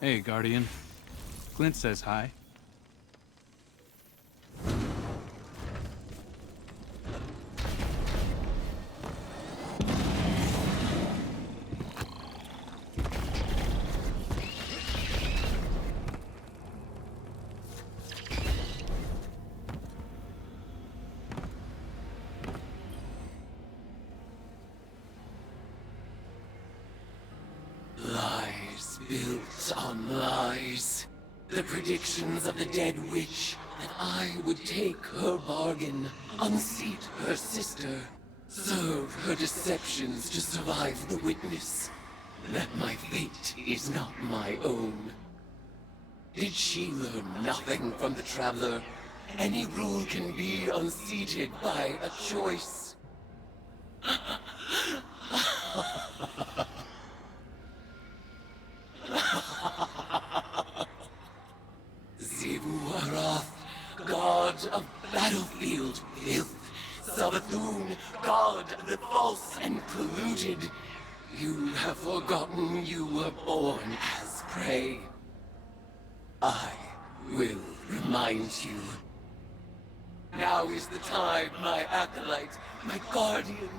Hey, Guardian. Clint says hi. Lies built on lies. The predictions of the dead witch that I would take her bargain, unseat her sister, serve her deceptions to survive the witness. That my fate is not my own. Did she learn nothing from the Traveler? Any rule can be unseated by a choice. Zivu-Arath, god of battlefield filth. Savathûn, god of the false and polluted. You have forgotten you were born as prey. I will remind you. Now is the time, my acolyte, my guardian.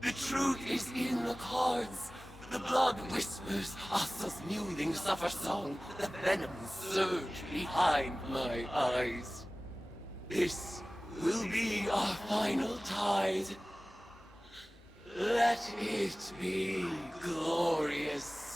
The truth is in the cards. The blood whispers Asa's mewling suffer song. The venom surge behind my eyes. This will be our final tide. Let it be glorious.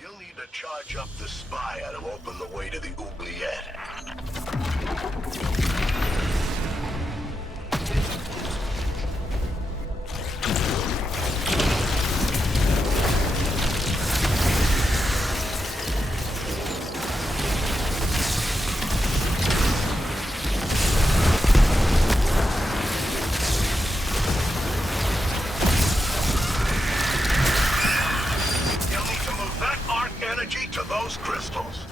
You'll need to charge up the Spire to open the way to the oubliette. To those crystals.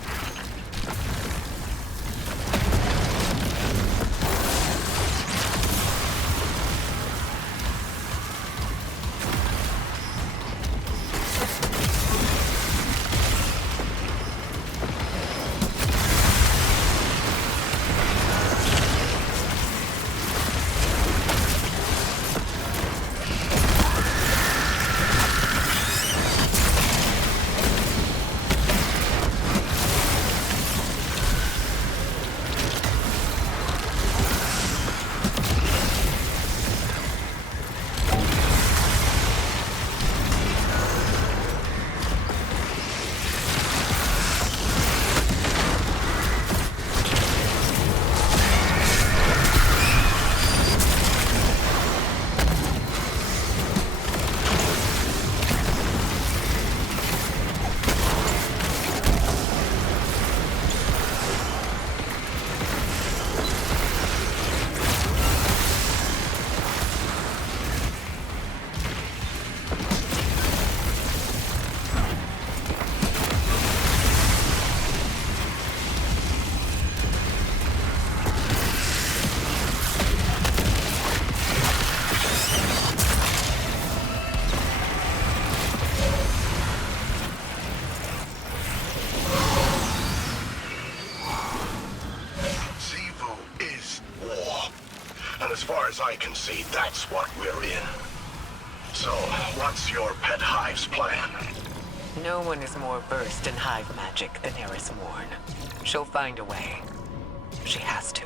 far as I can see, that's what we're in. So, what's your pet hive's plan? No one is more versed in hive magic than Eris Morn. She'll find a way. She has to.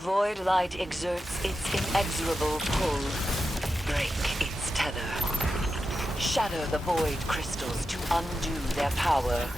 Void light exerts its inexorable pull. Break its tether. Shatter the void crystals to undo their power.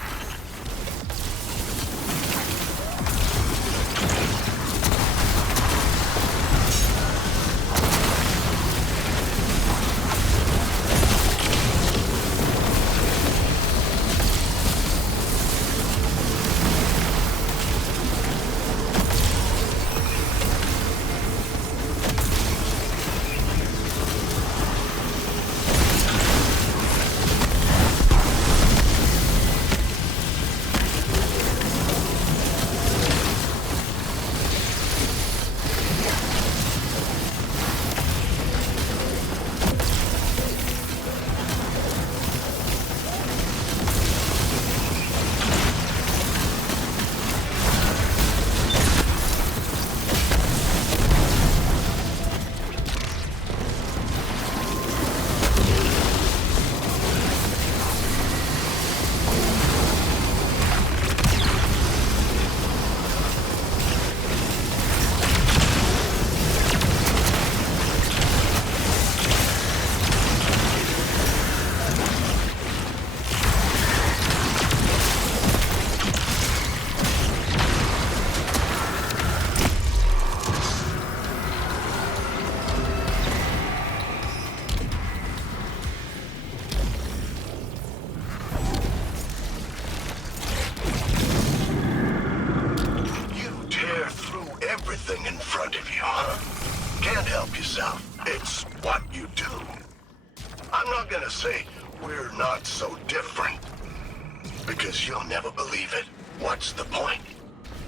Because you'll never believe it. What's the point?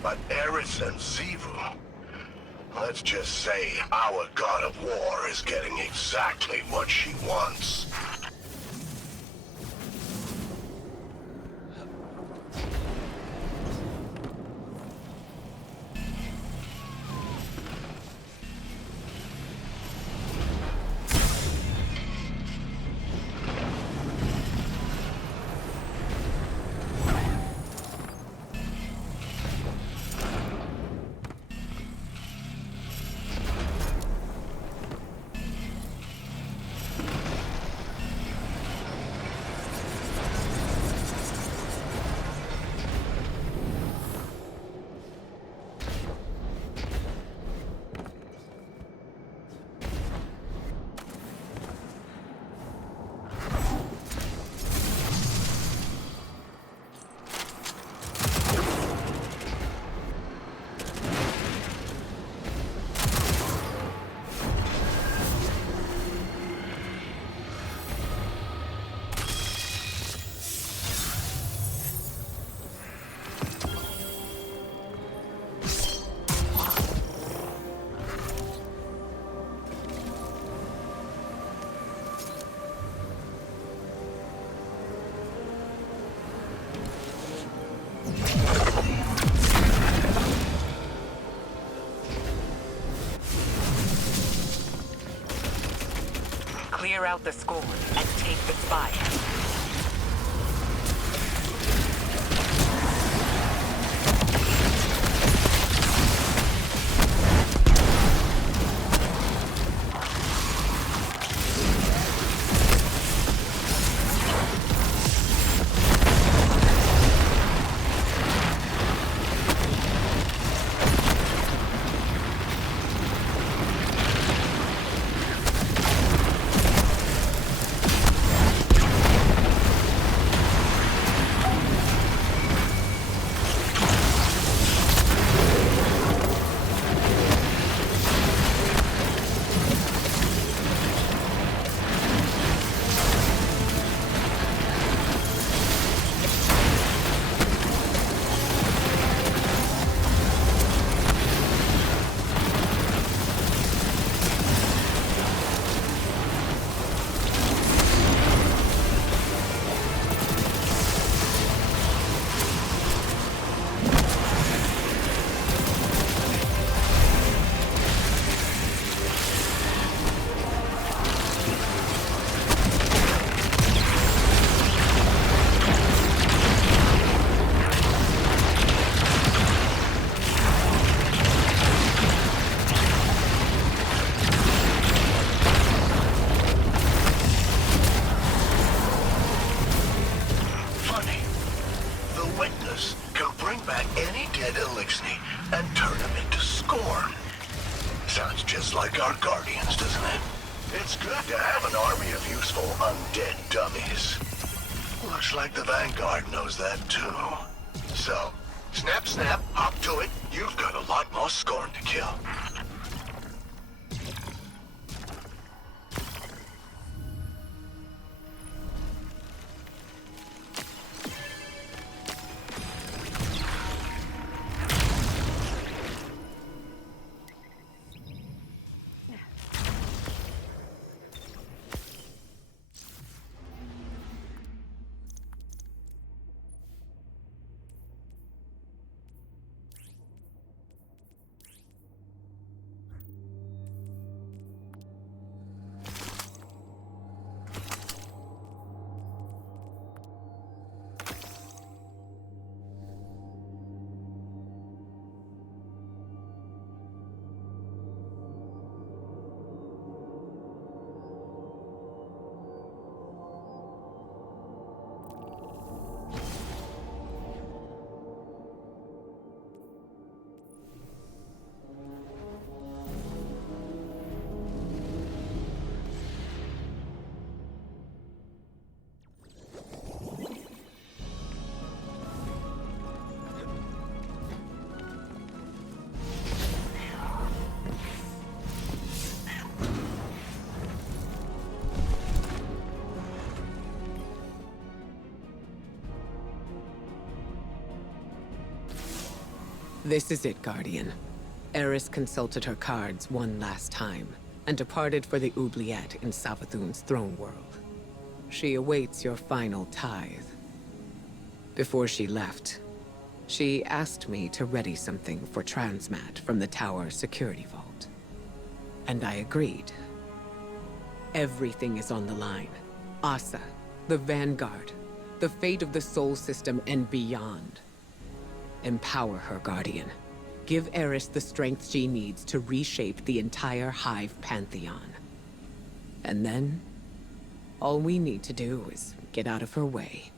But Eris and Savathûn, let's just say our god of war is getting exactly what she wants. Clear out the Scorn and take the Spire. Sounds just like our Guardians, doesn't it? It's good to have an army of useful undead dummies. Looks like the Vanguard knows that too. So, snap, snap, hop to it. You've got a lot more Scorn to kill. This is it, Guardian. Eris consulted her cards one last time, and departed for the oubliette in Savathûn's throne world. She awaits your final tithe. Before she left, she asked me to ready something for Transmat from the tower security vault. And I agreed. Everything is on the line. Asa, the Vanguard, the fate of the Sol System and beyond. Empower her, Guardian. Give Eris the strength she needs to reshape the entire Hive Pantheon. And then, all we need to do is get out of her way.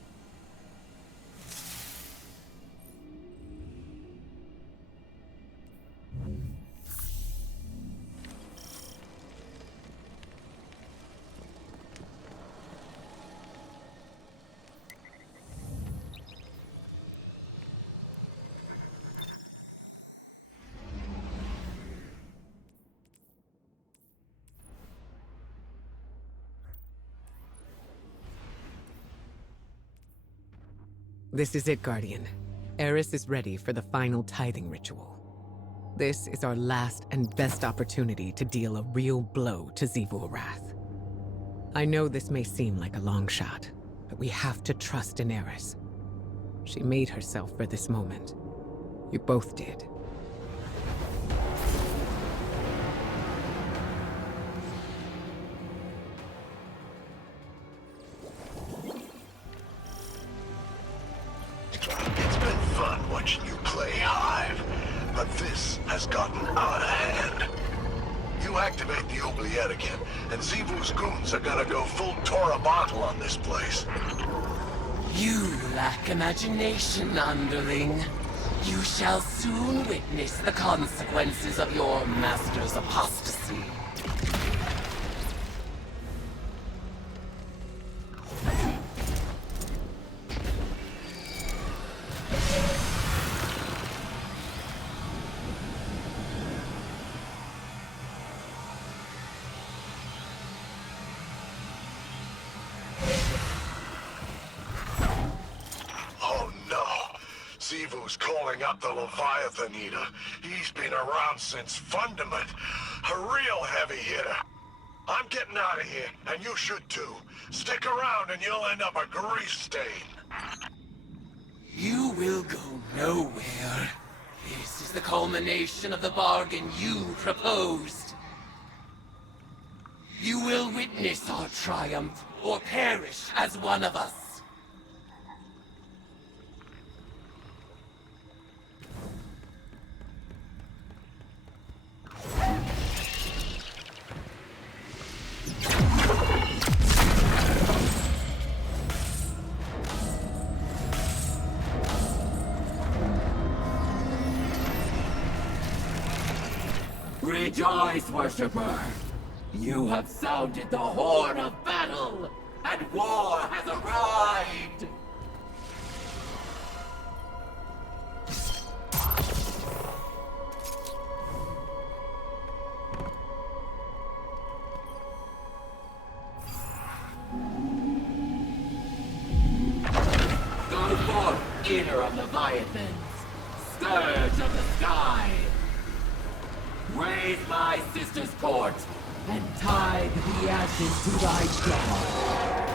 This is it, Guardian. Eris is ready for the final tithing ritual. This is our last and best opportunity to deal a real blow to Xivu-Arath. I know this may seem like a long shot, but we have to trust in Eris. She made herself for this moment. You both did. But this has gotten out of hand. You activate the oubliette again, and Zivu's goons are gonna go full Tora bottle on this place. You lack imagination, underling. You shall soon witness the consequences of your master's apostasy. Zivu's calling up the Leviathan-Eater. He's been around since Fundament. A real heavy hitter. I'm getting out of here, and you should too. Stick around and you'll end up a grease stain. You will go nowhere. This is the culmination of the bargain you proposed. You will witness our triumph, or perish as one of us. Rejoice, worshipper! You have sounded the horn of battle, and war has arrived! Go forth, eater of Leviathans, scourge of the sky! Raise my sister's court, and tithe the ashes to thy god.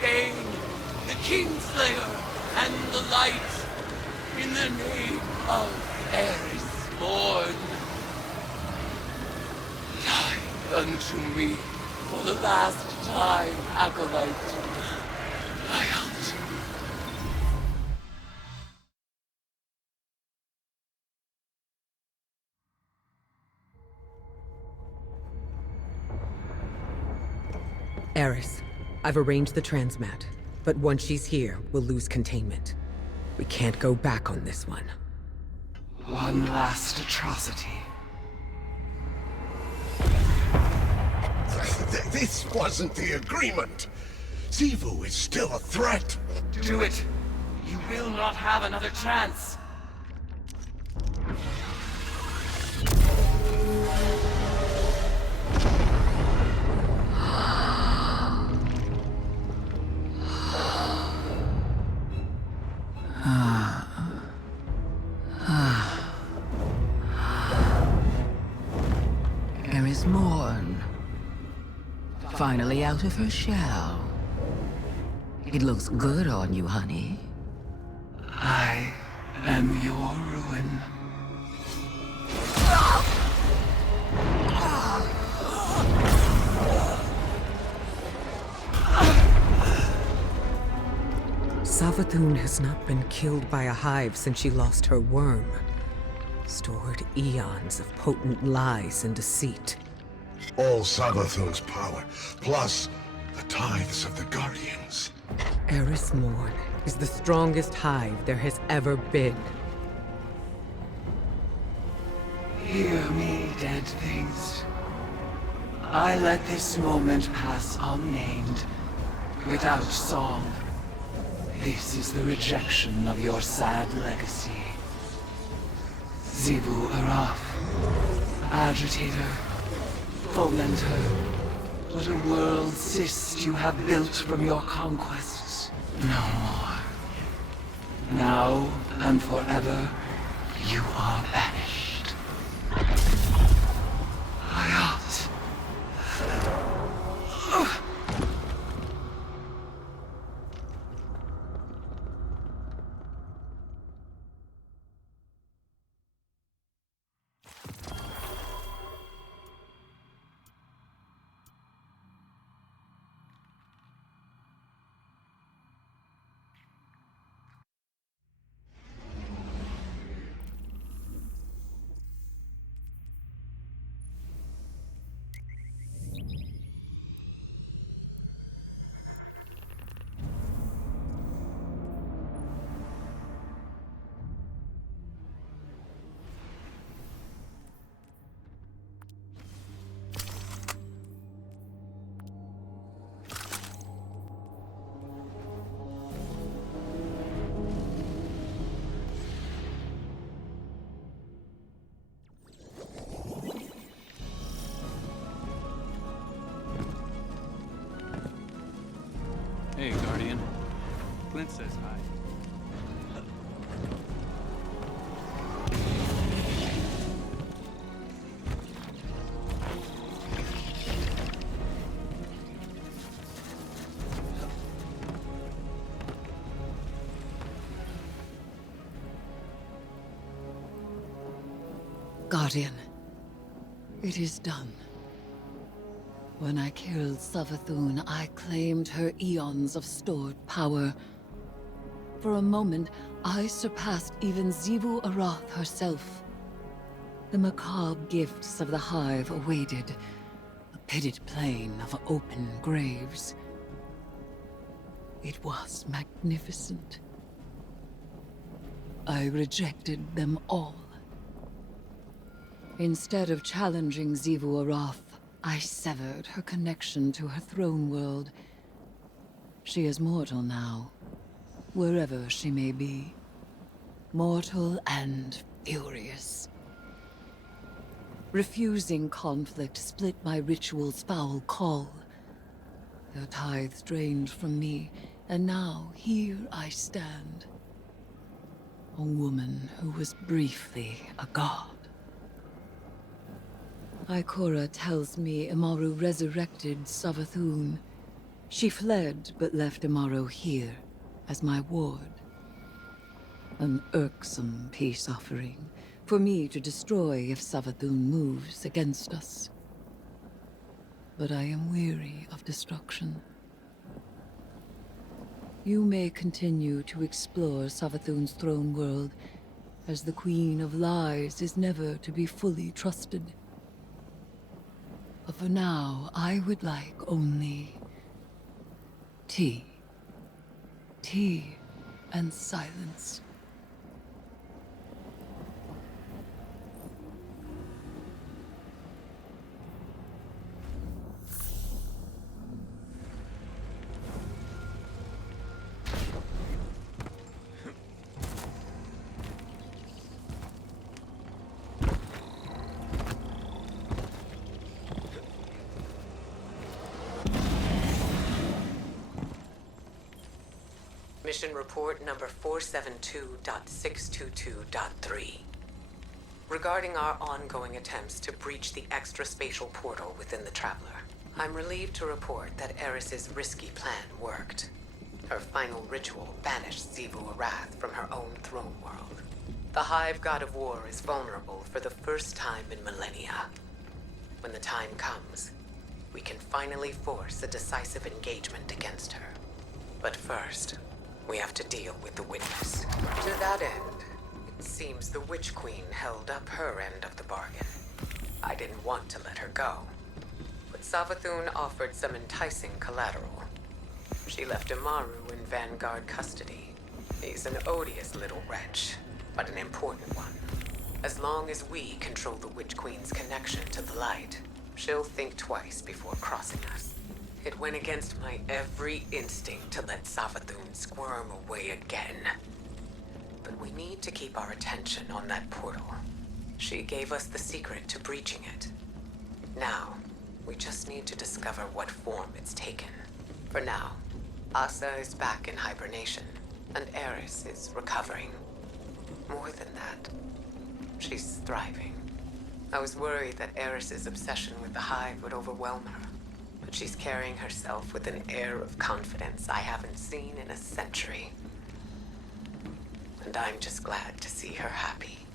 Bane, the Kingslayer, and the Light, in the name of Eris Morn. Die unto me for the last time, Acolyte. I out. Eris, I've arranged the transmat, but once she's here, we'll lose containment. We can't go back on this one. One last atrocity. This wasn't the agreement. Xivu is still a threat. Do it. You will not have another chance. Eris Morn. Finally out of her shell. It looks good on you, honey. I am your ruin. Savathûn has not been killed by a hive since she lost her worm. Stored eons of potent lies and deceit. All Savathûn's power, plus the tithes of the Guardians. Eris Morn is the strongest hive there has ever been. Hear me, dead things. I let this moment pass unnamed, without song. This is the rejection of your sad legacy. Xivu Araf, agitator, fomenter, what a world cyst you have built from your conquests. No more. Now and forever, you are banished. Hayat. Hey, Guardian. Clint says hi. Guardian, it is done. When I killed Savathûn, I claimed her eons of stored power. For a moment, I surpassed even Xivu Arath herself. The macabre gifts of the Hive awaited, a pitted plain of open graves. It was magnificent. I rejected them all. Instead of challenging Xivu Arath, I severed her connection to her throne world. She is mortal now, wherever she may be. Mortal and furious. Refusing conflict split my ritual's foul call. Their tithes drained from me, and now here I stand. A woman who was briefly a god. Ikora tells me Imaru resurrected Savathûn, She fled, but left Amaro here, as my ward. An irksome peace offering, for me to destroy if Savathûn moves against us. But I am weary of destruction. You may continue to explore Savathûn's throne world, as the Queen of Lies is never to be fully trusted. But for now, I would like only tea. Tea and silence. Mission report number 472.622.3. Regarding our ongoing attempts to breach the extra-spatial portal within the Traveler, I'm relieved to report that Eris's risky plan worked. Her final ritual banished Xivu Arath from her own throne world. The Hive God of War is vulnerable for the first time in millennia. When the time comes, we can finally force a decisive engagement against her. But first, we have to deal with the Witness. To that end, it seems the Witch Queen held up her end of the bargain. I didn't want to let her go, but Savathûn offered some enticing collateral. She left Amaru in Vanguard custody. He's an odious little wretch, but an important one. As long as we control the Witch Queen's connection to the light, she'll think twice before crossing us. It went against my every instinct to let Savathûn squirm away again. But we need to keep our attention on that portal. She gave us the secret to breaching it. Now, we just need to discover what form it's taken. For now, Asa is back in hibernation, and Eris is recovering. More than that, she's thriving. I was worried that Eris's obsession with the Hive would overwhelm her. But she's carrying herself with an air of confidence I haven't seen in a century. And I'm just glad to see her happy.